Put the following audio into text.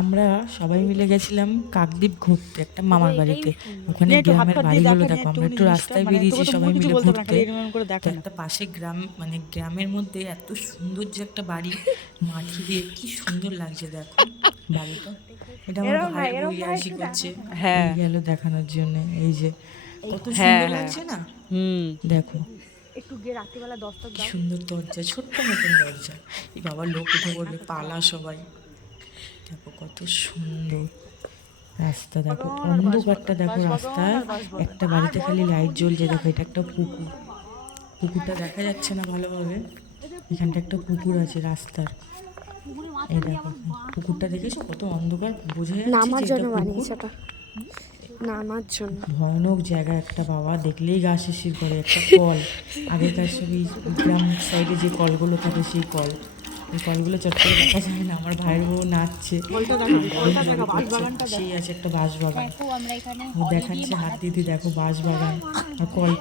আমরা সবাই মিলে গেছিলাম কাকদ্বীপ ঘুরতে একটা মামার বাড়িতে। ওখানে গ্রামের বাড়িগুলো দেখো, আমরা একটু রাস্তায় বেরিয়েছি সবাই মিলে ঘুরতে। তো একটা পাশে গ্রাম, মানে গ্রামের মধ্যে এত সুন্দর যে একটা বাড়ি, মাটি দিয়ে কি সুন্দর লাগছে দেখো বাড়িটা। এটা আমার ভাইয়ের বউ ইয়ার্কি করছে, হ্যাঁ নিয়ে গেল দেখানোর জন্য। এই যে কত হ্যাঁ সুন্দর হ্যাঁ লাগছে না, হুম দেখো একটু গিয়ে রাত্রিবেলা দশটা কি দাও। সুন্দর দরজা, ছোট্ট মতন দরজা। এই বাবা লোক উঠে পড়বে, পালা সবাই। দেখো কত সুন্দর রাস্তা, দেখো অন্ধকারটা, দেখো রাস্তায় একটা বাড়িতে খালি লাইট জ্বলছে। দেখো এটা একটা পুকুর, পুকুরটা দেখা যাচ্ছে না ভালোভাবে, এখানটা একটা পুকুর আছে রাস্তার। এই দেখো পুকুরটা দেখেছো কত অন্ধকার, বোঝা যাচ্ছে নামার যে জন্য এটা পুকুর। বানিয়েছে ওটা, নামার জন্য। ভয়ানক জায়গা একটা বাবা, দেখলেই গা শিরশির করে। একটা কল, আগেকার সব এই গ্রাম সাইডে যে কলগুলো থাকে সেই কল, এই কলগুলো চট করে দেখা যায় না। আমার ভাইয়ের বউ নাচছে, সেই আছে একটা বাঁশবাগান, ও দেখাচ্ছে হাত দিদি, দেখো বাঁশবাগান আর কলটা।